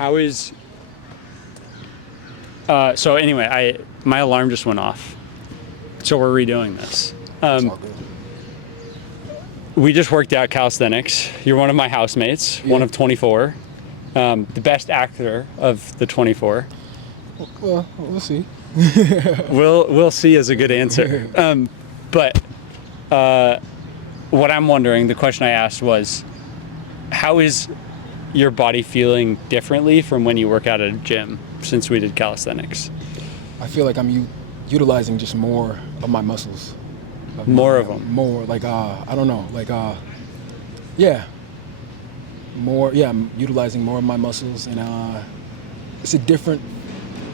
How is... so anyway, my alarm just went off. So we're redoing this. It's all good. We just worked out calisthenics. You're one of my housemates, one of 24. The best actor of the 24. Well, we'll see. We'll see is a good answer. But what I'm wondering, the question I asked was, how is your body feeling differently from when you work out at a gym since we did calisthenics? I feel like I'm utilizing just more of my muscles. More of them? More, like, I don't know, like, yeah. More, yeah, I'm utilizing more of my muscles, and it's a different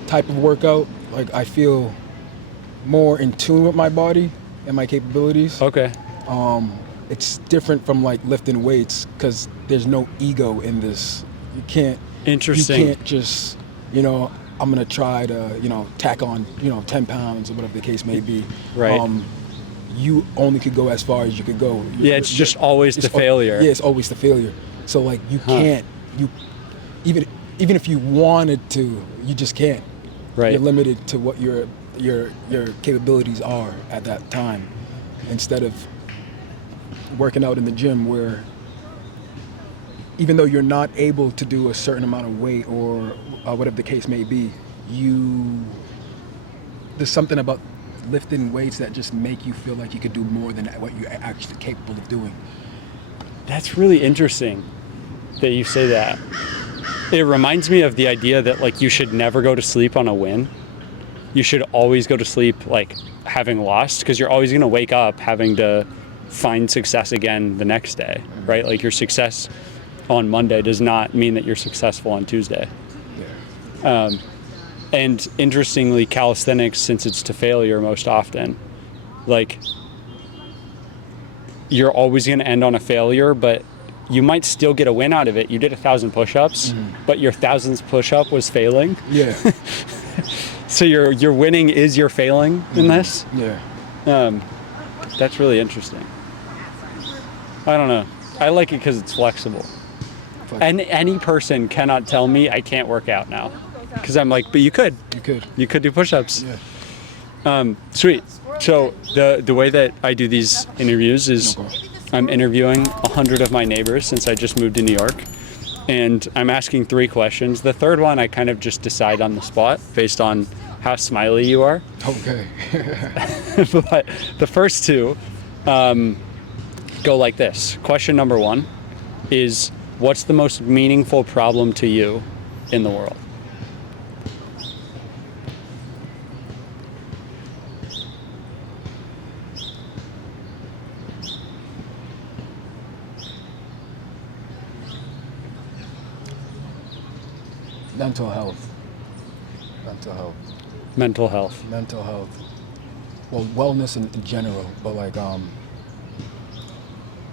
type of workout. Like, I feel more in tune with my body and my capabilities. Okay. It's different from like lifting weights because there's no ego in this. You can't. Interesting. You can't just, I'm gonna try to, tack on, 10 pounds or whatever the case may be. Right. You only could go as far as you could go. It's just always the failure. Yeah, it's always the failure. So like you can't. Even if you wanted to, you just can't. Right. You're limited to what your capabilities are at that time, instead of working out in the gym where even though you're not able to do a certain amount of weight or whatever the case may be, there's something about lifting weights that just make you feel like you could do more than what you're actually capable of doing. That's really interesting that you say that. It reminds me of the idea that like you should never go to sleep on a win. You should always go to sleep like having lost, because you're always going to wake up having to find success again the next day, right? Like your success on Monday does not mean that you're successful on Tuesday. Yeah. And interestingly, calisthenics, since it's to failure most often, like you're always going to end on a failure, but you might still get a win out of it. You did 1,000 push-ups, but your 1,000th push-up was failing. Yeah. So your winning is your failing in this. Yeah. That's really interesting. I don't know. I like it because it's flexible. And any person cannot tell me I can't work out now, because I'm like, but you could. You could do push-ups. Yeah. Sweet. So the way that I do these interviews is I'm interviewing 100 of my neighbors since I just moved to New York, and I'm asking 3 questions. The third one I kind of just decide on the spot based on how smiley you are. Okay. But the first 2 go like this. Question number 1 is, what's the most meaningful problem to you in the world? Mental health. Mental health. Well, wellness in general, but like,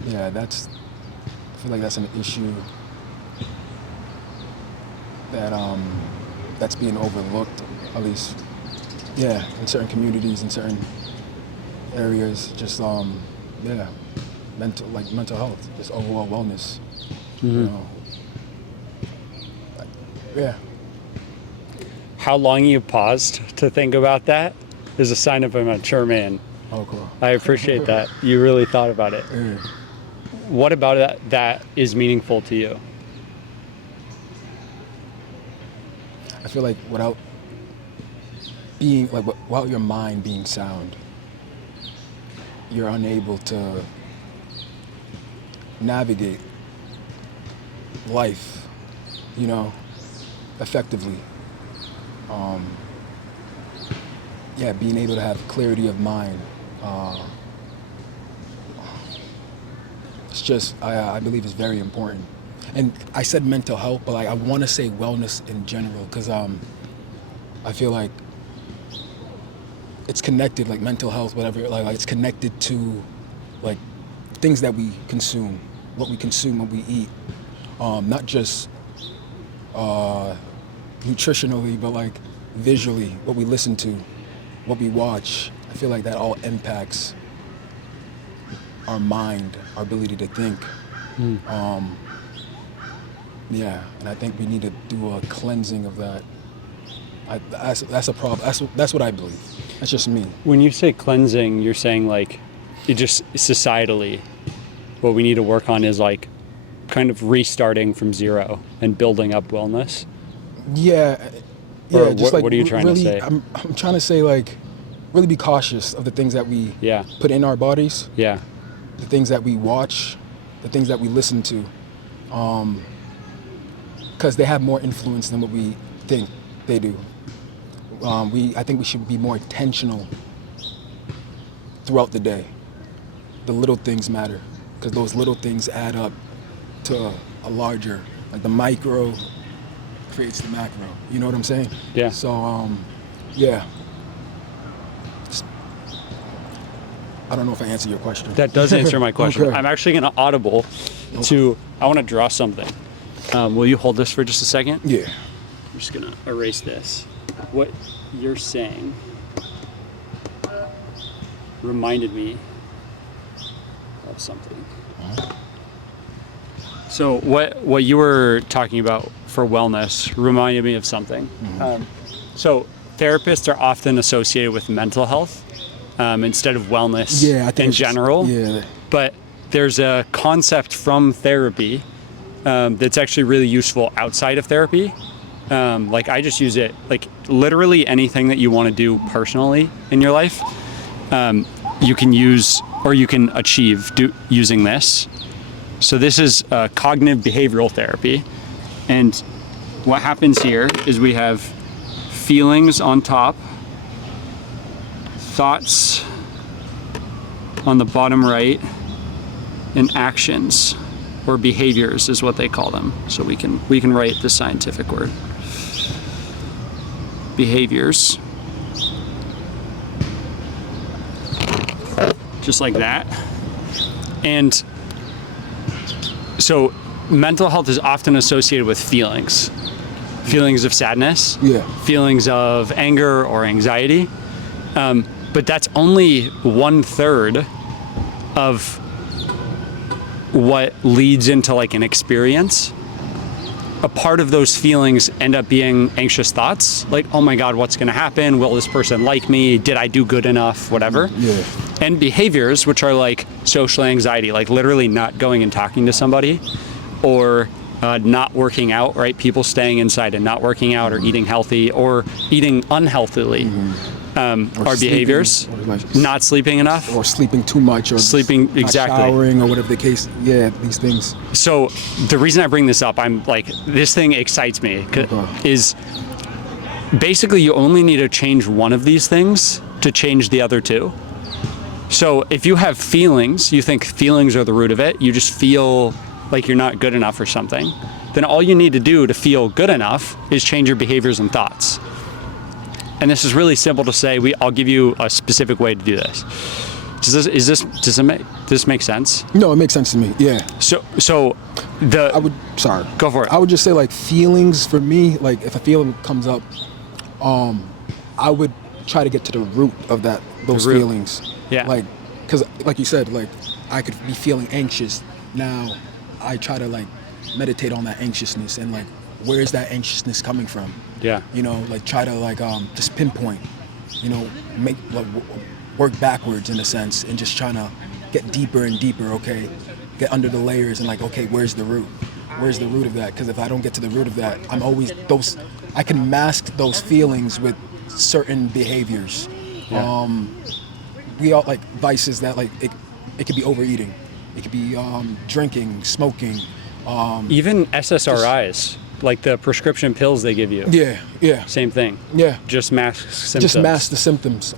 yeah, I feel like that's an issue that that's being overlooked, at least, yeah, in certain communities, in certain areas. Just yeah, mental health, just overall wellness. Yeah. How long you paused to think about that is a sign of a mature man. Oh, cool. I appreciate that. You really thought about it. Yeah. What about that is meaningful to you? I feel like without your mind being sound, you're unable to navigate life, effectively. Yeah, being able to have clarity of mind. It's just, I believe it's very important. And I said mental health, but I want to say wellness in general, because I feel like it's connected, like mental health, whatever, like it's connected to like things that we consume, what we consume, what we eat. Not just nutritionally, but like visually, what we listen to, what we watch. I feel like that all impacts our mind, our ability to think. Yeah, and I think we need to do a cleansing of that. That's a problem. That's what I believe. That's just me. When you say cleansing, you're saying like, it just societally, what we need to work on is like kind of restarting from zero and building up wellness. Yeah, yeah. Or Just what are you trying to say? I'm trying to say like, really be cautious of the things that we Yeah. put in our bodies, Yeah. the things that we watch, the things that we listen to, because they have more influence than what we think they do. I think we should be more intentional throughout the day. The little things matter, because those little things add up to a larger, like the micro creates the macro. You know what I'm saying? Yeah. So, yeah. I don't know if I answered your question. That does answer my question. Okay. I'm actually going to audible to, I want to draw something. Will you hold this for just a second? Yeah. I'm just going to erase this. What you're saying reminded me of something. So what you were talking about for wellness reminded me of something. So therapists are often associated with mental health instead of wellness Yeah, I think in it's just- general. yeah. But there's a concept from therapy that's actually really useful outside of therapy. Like I just use it, like literally anything that you want to do personally in your life, you can use or you can achieve using this. So this is cognitive behavioral therapy. And what happens here is we have feelings on top, thoughts on the bottom right, and actions or behaviors is what they call them. So we can write the scientific word. Behaviors. Just like that. And so mental health is often associated with feelings. Feelings of sadness, Yeah. feelings of anger or anxiety. But that's only 1/3 of what leads into like an experience. A part of those feelings end up being anxious thoughts, like, oh my God, what's gonna happen? Will this person like me? Did I do good enough? Whatever. Yeah. And behaviors, which are like social anxiety, like literally not going and talking to somebody, or not working out, right? People staying inside and not working out, or eating healthy, or eating unhealthily. Are behaviors. Or like, Not sleeping enough. or sleeping too much, or Sleeping- not exactly. showering, or whatever the case. Yeah, these things. So the reason I bring this up, I'm like, this thing excites me, is basically you only need to change one of these things to change the other two. So if you have feelings, you think feelings are the root of it, you just feel like you're not good enough or something, then all you need to do to feel good enough is change your behaviors and thoughts. And this is really simple to say. I'll give you a specific way to do this. Does this make sense? No, it makes sense to me. Yeah. So Sorry. Go for it. I would just say like feelings for me, like if a feeling comes up, I would try to get to the root of those root. feelings. Yeah. Like, cause like you said, like I could be feeling anxious. Now I try to like meditate on that anxiousness and like, where is that anxiousness coming from? Yeah. You know, like try to like just pinpoint, you know, make like work backwards in a sense, and just trying to get deeper and deeper. Okay, get under the layers and like, okay, where's the root? Where's the root of that? Because if I don't get to the root of that, I can mask those feelings with certain behaviors. Yeah. We all like vices that like it could be overeating, it could be drinking, smoking. Even SSRIs, like the prescription pills they give you. Yeah. Same thing. Yeah. Just masks symptoms. Just mask the symptoms.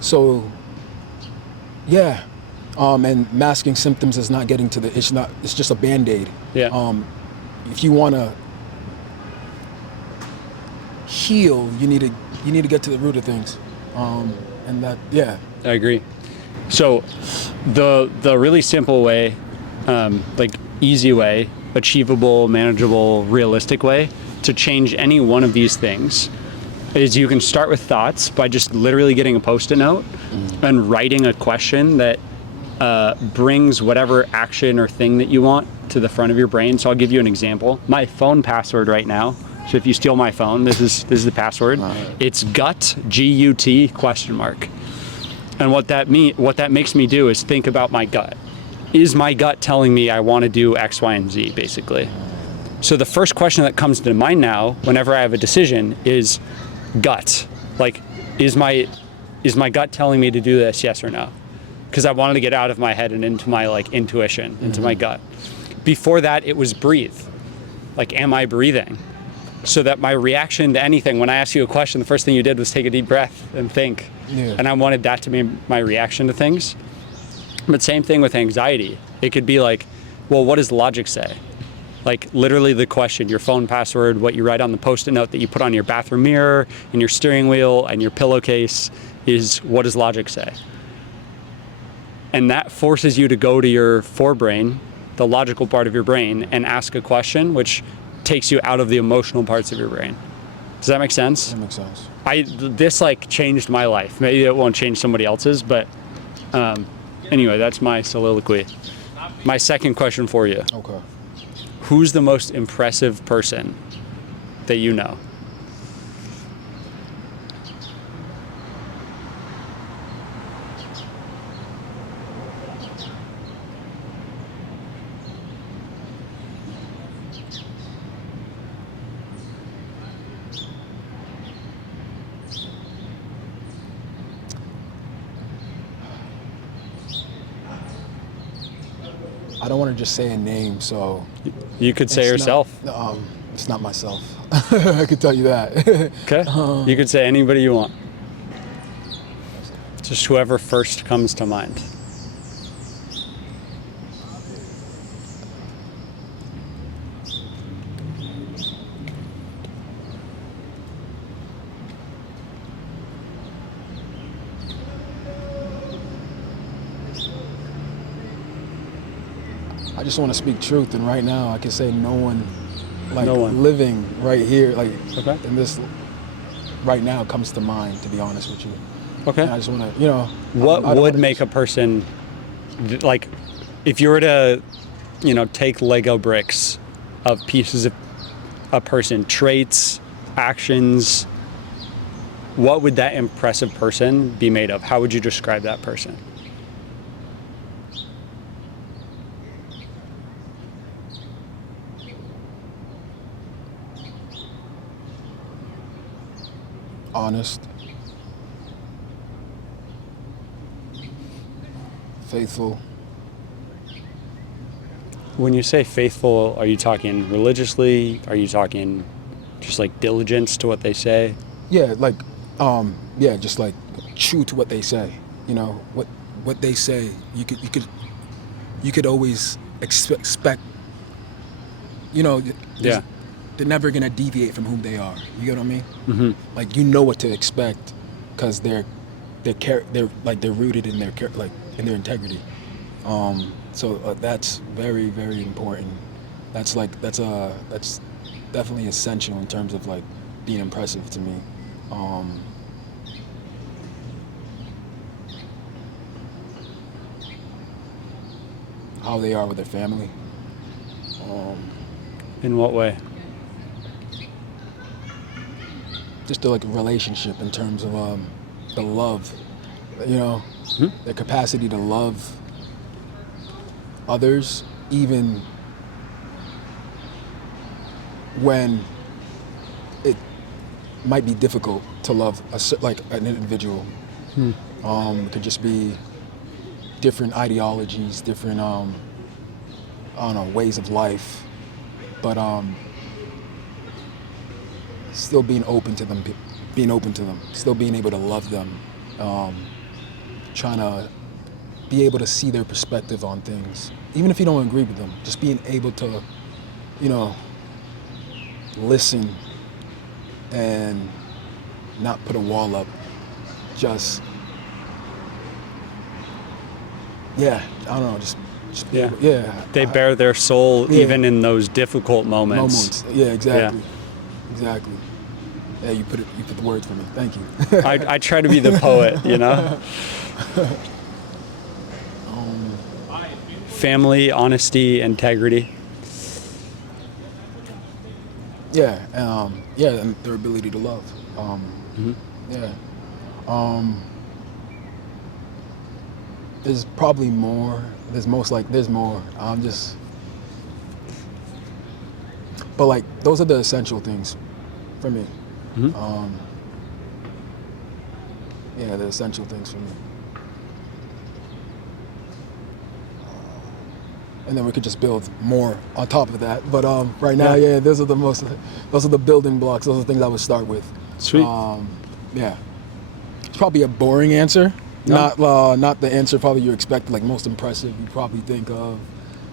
So, yeah. And masking symptoms is not getting to it's just a Band-Aid. Yeah. If you want to heal, you need to get to the root of things. And that, yeah. I agree. So the really simple way, like easy way, achievable, manageable, realistic way to change any one of these things is you can start with thoughts by just literally getting a Post-it note and writing a question that brings whatever action or thing that you want to the front of your brain. So I'll give you an example. My phone password right now. So if you steal my phone, this is the password. It's gut, G-U-T, question mark. And what that makes me do is think about my gut. Is my gut telling me I want to do X, Y, and Z, basically? So the first question that comes to mind now, whenever I have a decision, is gut. Like, is my gut telling me to do this, yes or no? Because I wanted to get out of my head and into my like intuition, into my gut. Before that, it was breathe. Like, am I breathing? So that my reaction to anything, when I asked you a question, the first thing you did was take a deep breath and think. Yeah. And I wanted that to be my reaction to things. But same thing with anxiety. It could be like, well, what does logic say? Like literally the question, your phone password, what you write on the Post-it note that you put on your bathroom mirror and your steering wheel and your pillowcase is, what does logic say? And that forces you to go to your forebrain, the logical part of your brain, and ask a question, which takes you out of the emotional parts of your brain. Does that make sense? That makes sense. This like changed my life. Maybe it won't change somebody else's, but anyway, that's my soliloquy. My second question for you. Okay. Who's the most impressive person that you know? I don't want to just say a name, so You could say it's yourself. It's not myself. I could tell you that. Okay. You could say anybody you want. Just whoever first comes to mind. I just want to speak truth, and right now I can say no one, like No one. living right here, like Okay. in this, right now comes to mind. To be honest with you, Okay. and I just want to, you know, What I don't would wanna make a person, like, if you were to, take Lego bricks of pieces of a person, traits, actions, what would that impressive person be made of? How would you describe that person? honest, faithful. When you say faithful, are you talking religiously? Are you talking just like diligence to what they say? Yeah, like, just like true to what they say. You know, what they say, you could always expect. You know, Yeah. they're never gonna deviate from who they are. You get what I mean? Mm-hmm. Like, you know what to expect, because they're rooted in in their integrity. So that's very, very important. That's definitely essential in terms of like being impressive to me. How they are with their family. In what way? Just the like relationship in terms of the love, their capacity to love others, even when it might be difficult to love like an individual. It could just be different ideologies, different I don't know, ways of life, but still being open to them, still being able to love them, trying to be able to see their perspective on things, even if you don't agree with them. Just being able to, listen and not put a wall up. Just, I don't know, just They bare their soul even in those difficult moments. Yeah, exactly. Exactly. Yeah, you put the words for me. Thank you. I try to be the poet, family, honesty, integrity. Yeah, and their ability to love. Yeah. There's probably more. There's more. But like those are the essential things for me. Yeah, the essential things for me. And then we could just build more on top of that. But right now, those are the building blocks. Those are the things I would start with. Sweet. Yeah. It's probably a boring answer. No. Not the answer probably you expect, like most impressive. You probably think of,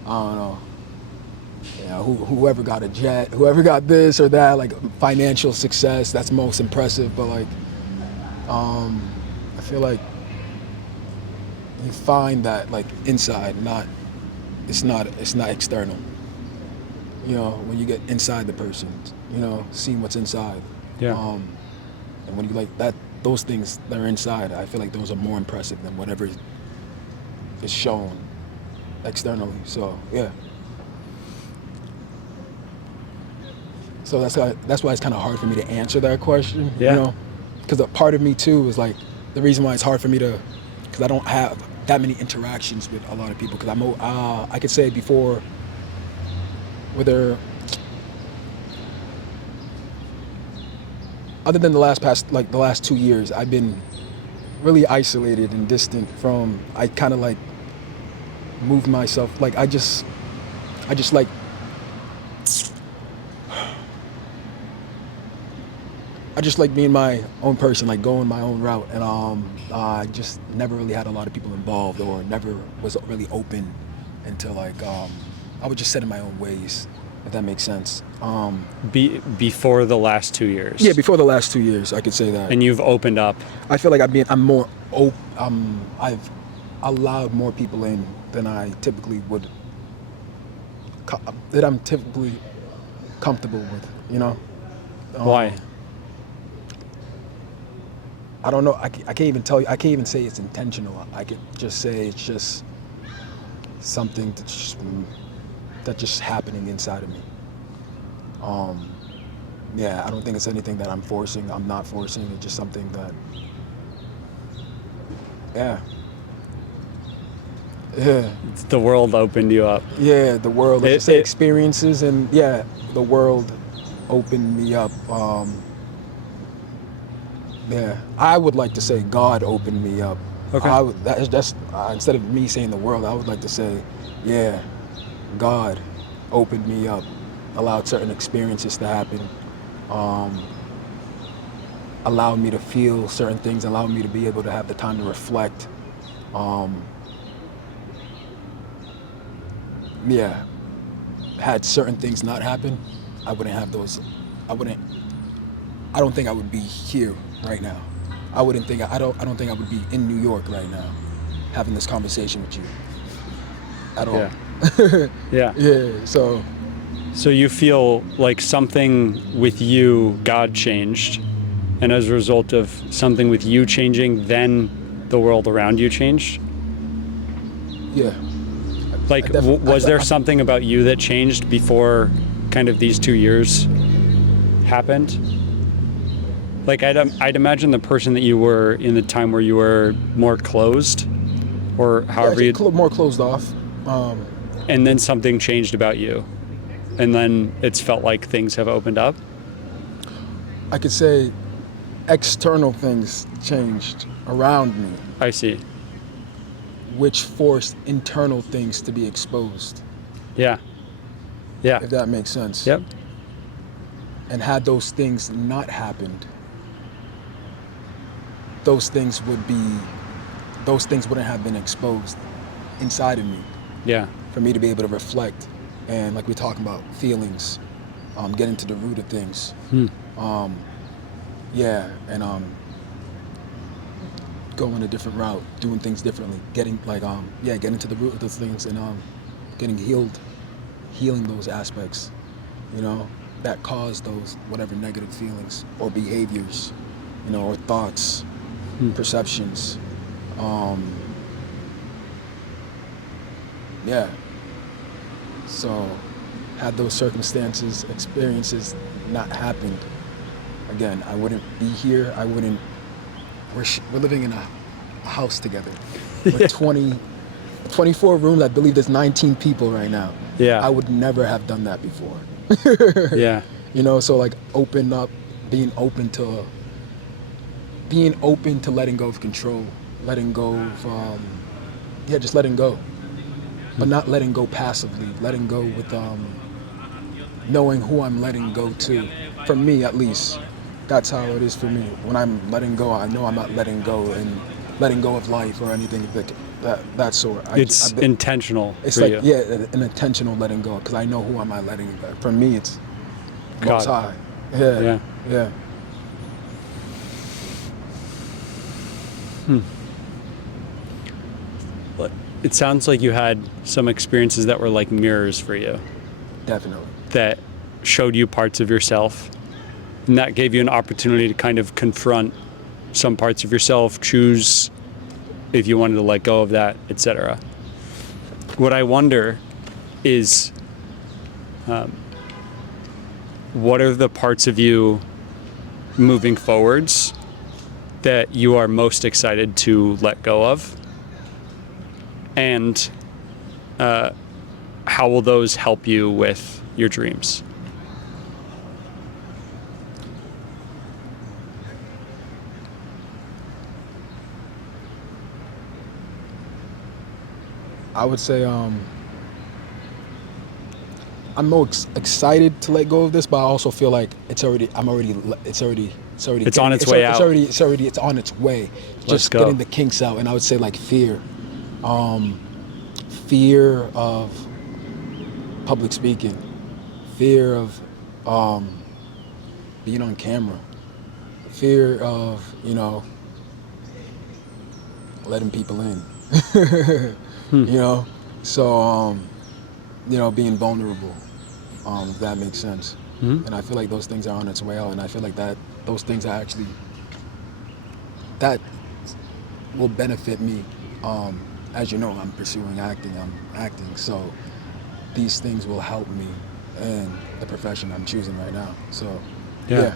I don't know, whoever got a jet, whoever got this or that, like financial success. That's most impressive. But like, I feel like you find that like inside, it's not external. When you get inside the person, seeing what's inside. Yeah. And when you like that, those things that are inside, I feel like those are more impressive than whatever is shown externally. So yeah. So that's why it's kind of hard for me to answer that question. Yeah. Because a part of me too is like the reason why it's hard for me to, because I don't have that many interactions with a lot of people. Because I could say before, whether other than the last 2 years, I've been really isolated and distant from. I kind of like moved myself. Like I just like. I just like being my own person, like going my own route, and I just never really had a lot of people involved, or never was really open until like I would just set in my own ways, if that makes sense. Before the last 2 years. Yeah, before the last 2 years, I could say that. And you've opened up. I feel like I'm more open. I've allowed more people in than I typically would. That I'm typically comfortable with, Why? I don't know. I can't even tell you. I can't even say it's intentional. I could just say it's just something that's just happening inside of me. Yeah, I don't think it's anything that I'm forcing. I'm not forcing. It's just something that. Yeah. The world opened you up. Yeah, the world. Let's just say experiences, and yeah, the world opened me up. Yeah, I would like to say God opened me up. Okay. That's instead of me saying the world, I would like to say, yeah, God opened me up, allowed certain experiences to happen, allowed me to feel certain things, allowed me to be able to have the time to reflect. Yeah, had certain things not happen, I wouldn't have those. I don't think I would be here right now. I don't think I would be in New York right now, having this conversation with you. At all. Yeah. Yeah. So you feel like something with you, God changed, and as a result of something with you changing, then the world around you changed? Yeah. Like, was there something about you that changed before kind of these 2 years happened? Like, I'd imagine the person that you were in the time where you were more closed, or however more closed off. And then something changed about you, and then it's felt like things have opened up. I could say external things changed around me. I see. Which forced internal things to be exposed. Yeah. If that makes sense. Yep. And had those things not happened, those things wouldn't have been exposed inside of me. Yeah. For me to be able to reflect, and like we're talking about feelings, getting to the root of things. Going a different route, doing things differently, getting to the root of those things, and getting healing those aspects, that cause those whatever negative feelings or behaviors, or thoughts, perceptions. Yeah. So had those experiences not happened, again, I wouldn't be here. I wouldn't. We're living in a house together. We're 24 rooms. I believe there's 19 people right now. Yeah. I would never have done that before. Yeah. You know, so like being open to letting go of control, letting go of, just letting go, but not letting go passively, letting go with knowing who I'm letting go to. For me, at least, that's how it is for me. When I'm letting go, I know I'm not letting go of life or anything that sort. It's intentional. It's for like you. an intentional letting go, because I know who am I letting go. For me, it's Got Most it. High. Yeah. Yeah. It sounds like you had some experiences that were like mirrors for you, Definitely. that showed you parts of yourself, and that gave you an opportunity to kind of confront some parts of yourself, choose if you wanted to let go of that, etc. What I wonder is, what are the parts of you moving forwards that you are most excited to let go of? And how will those help you with your dreams? I would say I'm more excited to let go of this, but I also feel like it's on its way out. It's on its way. Just go. getting the kinks out. And I would say like fear of public speaking, fear of being on camera, fear of letting people in. So being vulnerable, if that makes sense. Mm-hmm. And I feel like those things are on its way out, and I feel like that those things are actually that will benefit me. As you know, I'm pursuing acting. I'm acting, so these things will help me in the profession I'm choosing right now. So yeah.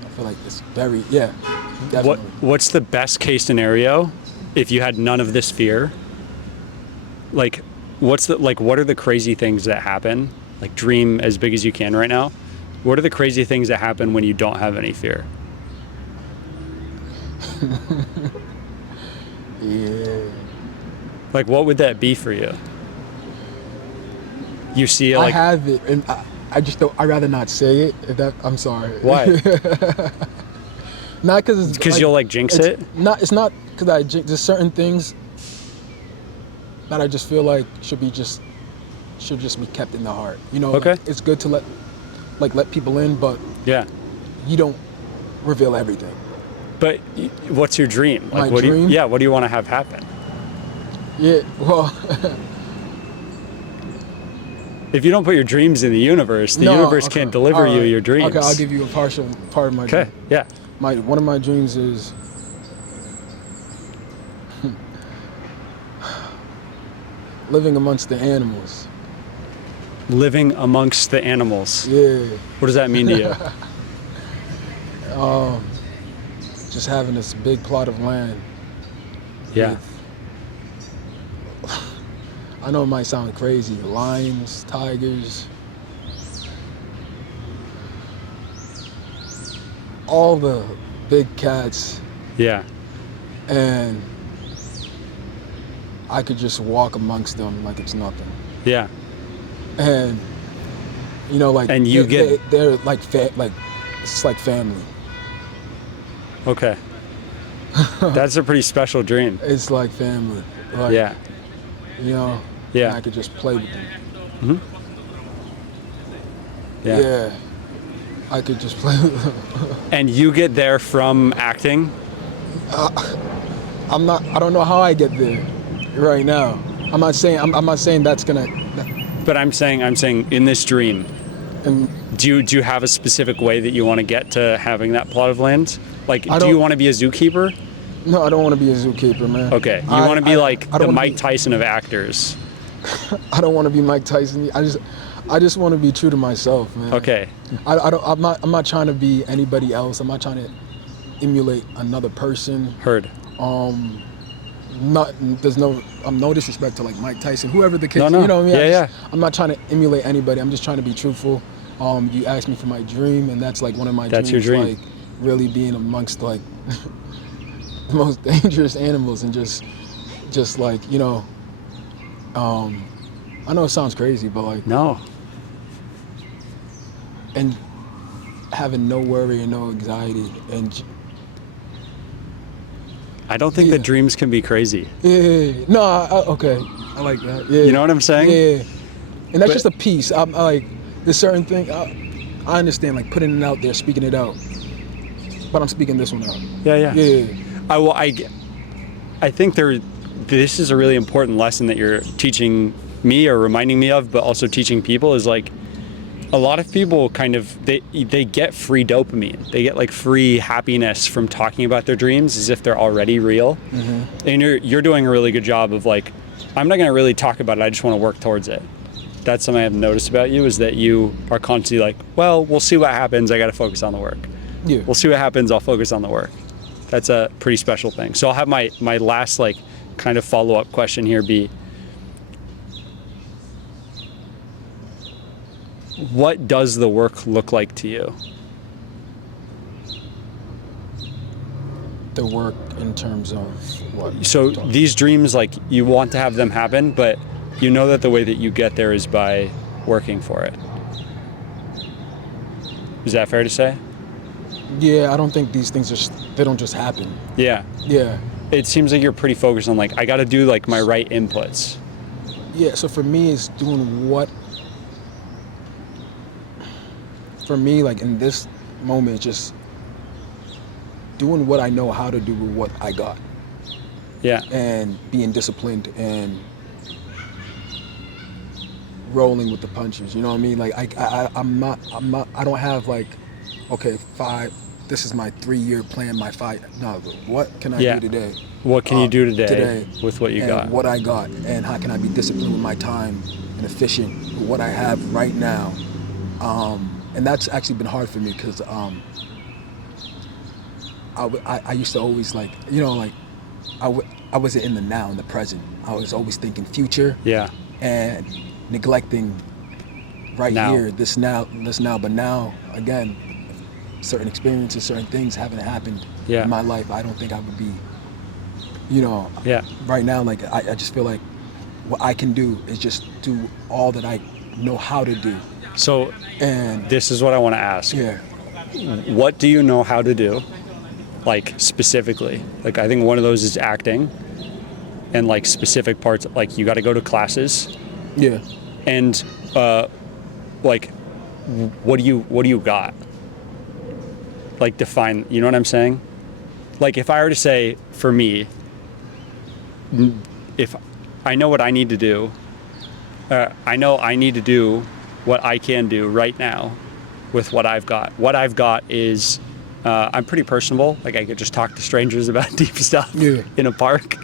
I feel like it's very definitely. What's the best case scenario if you had none of this fear? Like, what are the crazy things that happen? Like, dream as big as you can right now. What are the crazy things that happen when you don't have any fear? Yeah. Like, what would that be for you? You see it I like, have it, and I just don't. I'd rather not say it. I'm sorry. why? Not because it's Because you'll like jinx it? It's not because I jinx. There's certain things that I just feel like should just be kept in the heart. Okay. Like, it's good to let people in, but Yeah. you don't reveal everything. But what's your dream? Like, My dream? What do you want to have happen? Yeah. Well. If you don't put your dreams in the universe, the universe can't deliver you your dreams. Okay, I'll give you a partial part of my Okay. dream. Yeah. One of my dreams is living amongst the animals. Living amongst the animals. Yeah. What does that mean to you? Just having this big plot of land. Yeah. I know it might sound crazy. Lions, tigers, all the big cats, Yeah. and I could just walk amongst them like it's nothing. Yeah. And like And you they're like it's like family. Okay. That's a pretty special dream. It's like family. Like, Yeah. Yeah. Yeah. I could just play with them. Mm-hmm. Yeah. Yeah. I could just play with them. And you get there from acting? I don't know how I get there right now. I'm not saying that's gonna. But I'm saying in this dream, And do you have a specific way that you want to get to having that plot of land? Like, do you don't- want to be a zookeeper? no, I don't want to be a zookeeper, man. Okay. You want to be like I the don't wanna Mike Tyson of actors. I don't want to be Mike Tyson. I just want to be true to myself, man. Okay. I'm not trying to be anybody else. I'm not trying to emulate another person. Heard. There's no disrespect to like Mike Tyson, whoever the case. No. You know what I mean? Yeah. I'm not trying to emulate anybody. I'm just trying to be truthful. You asked me for my dream, and that's like one of my That's dreams. your dream. Like really being amongst like the most dangerous animals and just like, you know, I know it sounds crazy, but like, No. and having no worry and no anxiety and I don't think Yeah. that dreams can be crazy. yeah. No, okay, I like that. Yeah, You know what I'm saying? Yeah, and that's But- just a piece. I like there's certain thing. I understand like putting it out there, speaking it out, but I'm speaking this one out. Yeah. Yeah, I think this is a really important lesson that you're teaching me or reminding me of, but also teaching people is like a lot of people kind of they get free dopamine. They get like free happiness from talking about their dreams as if they're already real. Mm-hmm. And you're doing a really good job of like, I'm not going to really talk about it. I just want to work towards it. That's something I've noticed about you is that you are constantly like, well, we'll see what happens. I got to focus on the work. yeah. We'll see what happens. I'll focus on the work. That's a pretty special thing. So I'll have my last like kind of follow-up question here be, what does the work look like to you? The work in terms of what? So these dreams, like you want to have them happen, but you know that the way that you get there is by working for it. Is that fair to say? Yeah, I don't think these things they don't just happen. Yeah. Yeah. It seems like you're pretty focused on like, I got to do like my right inputs. Yeah, so for me, it's doing what, for me, like in this moment, it's just doing what I know how to do with what I got Yeah. and being disciplined and rolling with the punches. You know what I mean? Like I'm not, I don't have like, okay, this is my 3-year plan, my 5, no, what can I Yeah. do today? What can you do today today with what you and got? what I got, and how can I be disciplined with my time and efficient with what I have right now? And that's actually been hard for me because I used to always like, you know, like I wasn't in the now, in the present. I was always thinking future Yeah. and neglecting right Now. here, this now. But now, again, certain experiences, certain things haven't happened Yeah. in my life. I don't think I would be, you know, Yeah. right now, like I just feel like what I can do is just do all that I know how to do. So And this is what I want to ask. yeah, What do you know how to do? Like specifically, like I think one of those is acting and like specific parts, like you got to go to classes yeah, and like what do you got? Like define, you know what I'm saying? Like if I were to say for me, if I know what I need to do, I know I need to do what I can do right now with what I've got. What I've got is I'm pretty personable. Like I could just talk to strangers about deep stuff Yeah. in a park.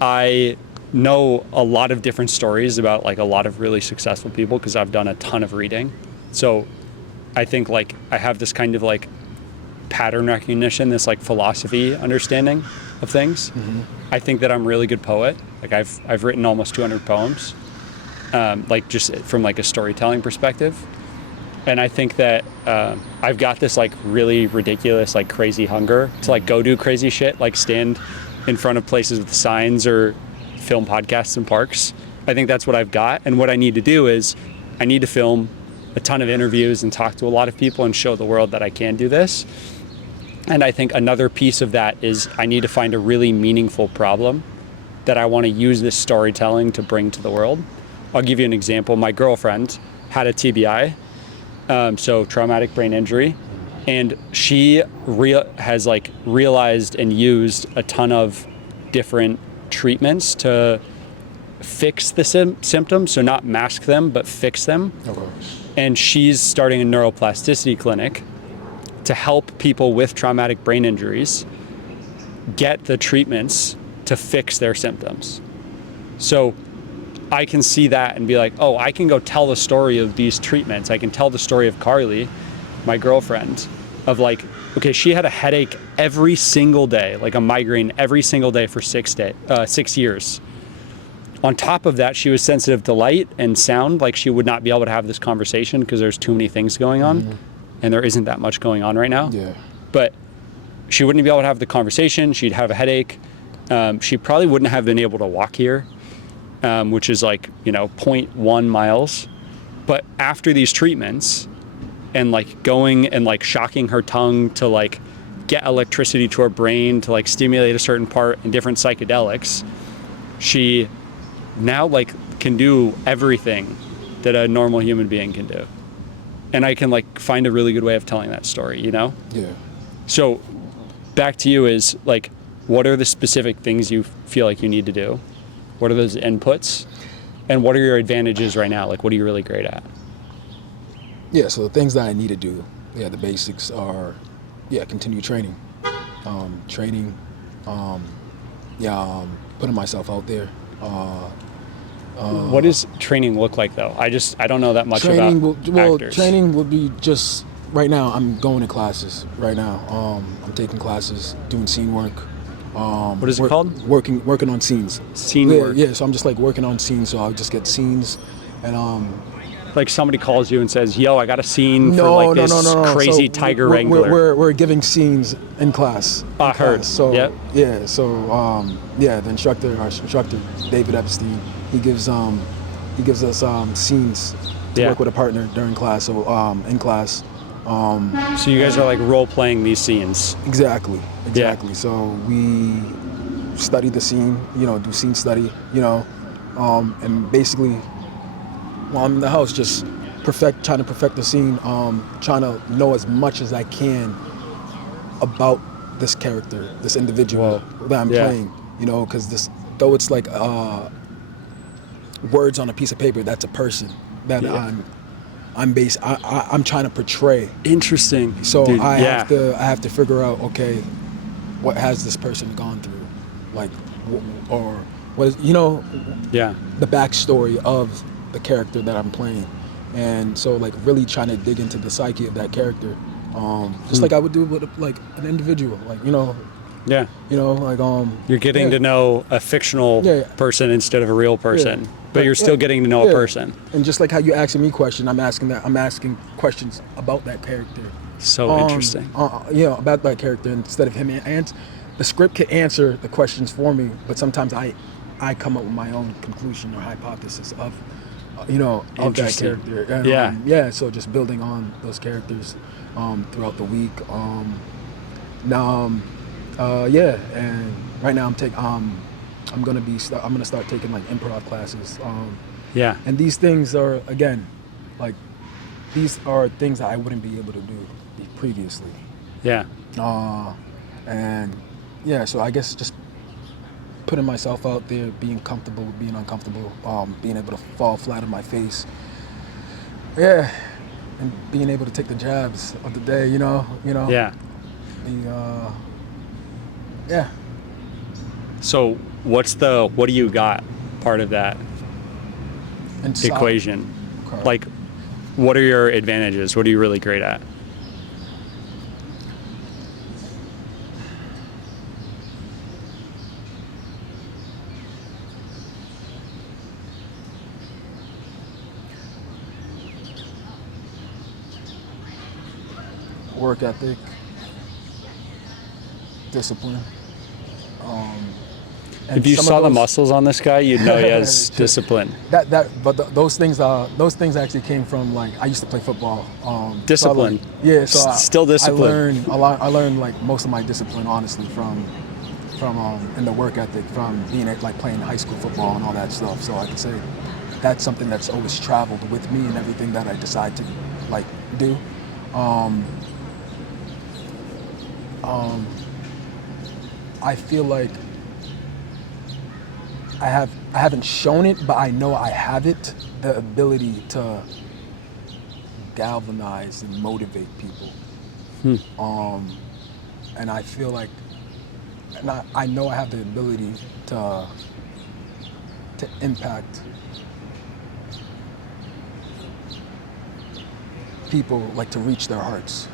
I know a lot of different stories about like a lot of really successful people because I've done a ton of reading. So I think like I have this kind of like pattern recognition, this like philosophy understanding of things. Mm-hmm. I think that I'm a really good poet. Like I've written almost 200 poems, like just from like a storytelling perspective. And I think that I've got this like really ridiculous, like crazy hunger to like go do crazy shit, like stand in front of places with signs or film podcasts in parks. I think that's what I've got. And what I need to do is I need to film a ton of interviews and talk to a lot of people and show the world that I can do this. And I think another piece of that is I need to find a really meaningful problem that I want to use this storytelling to bring to the world. I'll give you an example. My girlfriend had a TBI, so traumatic brain injury, and she has like realized and used a ton of different treatments to fix the symptoms, so not mask them, but fix them. okay. And she's starting a neuroplasticity clinic to help people with traumatic brain injuries get the treatments to fix their symptoms. So I can see that and be like, oh, I can go tell the story of these treatments. I can tell the story of Carly, my girlfriend, of like, okay, she had a headache every single day, like a migraine every single day for 6 years. On top of that, she was sensitive to light and sound. Like she would not be able to have this conversation because there's too many things going on, and there isn't that much going on right now. Yeah. But she wouldn't be able to have the conversation. She'd have a headache. She probably wouldn't have been able to walk here, which is like, you know, 0.1 miles. But after these treatments and like going and like shocking her tongue to like get electricity to her brain to like stimulate a certain part and different psychedelics, she now like can do everything that a normal human being can do. And I can like find a really good way of telling that story, you know? Yeah. So back to you is like, what are the specific things you feel like you need to do? What are those inputs? And what are your advantages right now? Like, what are you really great at? Yeah, so the things that I need to do, the basics are, continue training. Putting myself out there. What does training look like, though? I don't know that much about actors. Training will be just, right now, I'm going to classes right now. I'm taking classes, doing scene work. What is it called? Working on scenes. Scene work? Yeah, so I'm just like working on scenes, so I'll just get scenes and like somebody calls you and says, yo, I got a scene for like this crazy so tiger wrangler. We're giving scenes in class. I heard. So yep. Yeah, so the instructor, David Epstein, he gives us scenes to work with a partner during class. So in class. So you guys are like role playing these scenes. Exactly. Yeah. So we study the scene, do scene study, and basically while I'm in the house, just trying to perfect the scene, trying to know as much as I can about this character, this individual that I'm playing, because though it's like words on a piece of paper, that's a person that I'm trying to portray. Interesting. So dude, I have to figure out, okay, what has this person gone through, like, or what is the backstory of the character that I'm playing, and so like really trying to dig into the psyche of that character, just like I would do with like an individual, like you're getting to know a fictional person instead of a real person, but you're still getting to know a person. And just like how you asking me questions, I'm asking questions about that character. So interesting. About that character instead of him. And the script can answer the questions for me, but sometimes I come up with my own conclusion or hypothesis of that character. And, so just building on those characters throughout the week. And right now I'm gonna start taking like improv classes. And these things are, again, like, these are things that I wouldn't be able to do previously. So I guess just putting myself out there, being comfortable with being uncomfortable, being able to fall flat on my face, and being able to take the jabs of the day, So what do you got part of that equation? Okay. Like, what are your advantages? What are you really great at? Work ethic, discipline. If you saw the muscles on this guy, you'd know he has discipline. Those things actually came from, like, I used to play football. Discipline. Still discipline. I learned like most of my discipline, honestly, from in the work ethic, from being like playing high school football and all that stuff. So I can say that's something that's always traveled with me in everything that I decide to like do. I feel like I haven't shown it, but I know I have it, the ability to galvanize and motivate people. And I feel like, and I know I have the ability to impact people like to reach their hearts.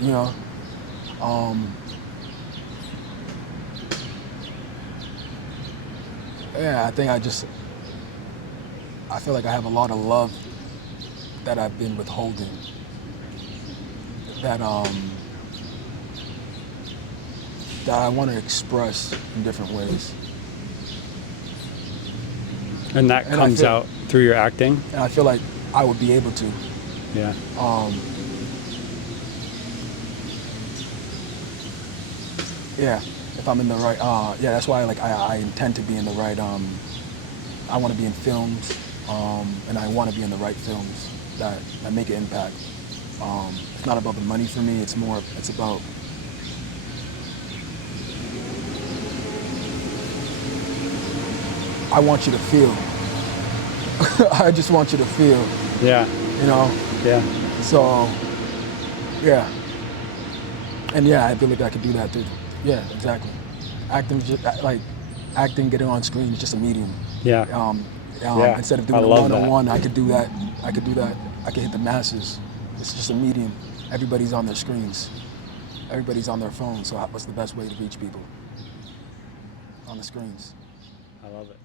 You know, yeah, I think I feel like I have a lot of love that I've been withholding. That that I want to express in different ways. And that comes out through your acting? And I feel like I would be able to. Yeah. Yeah, if I'm in the right, yeah, that's why like I intend to be in the right, I want to be in films, and I want to be in the right films that make an impact. It's not about the money for me, it's about I want you to feel. I just want you to feel. Yeah. You know? Yeah. So, yeah. And yeah, I feel like I could do that too. Yeah, exactly. Acting, getting on screen is just a medium. Yeah. Yeah. Instead of doing a one-on-one, I could do that. I could hit the masses. It's just a medium. Everybody's on their screens. Everybody's on their phones. So what's the best way to reach people? On the screens. I love it.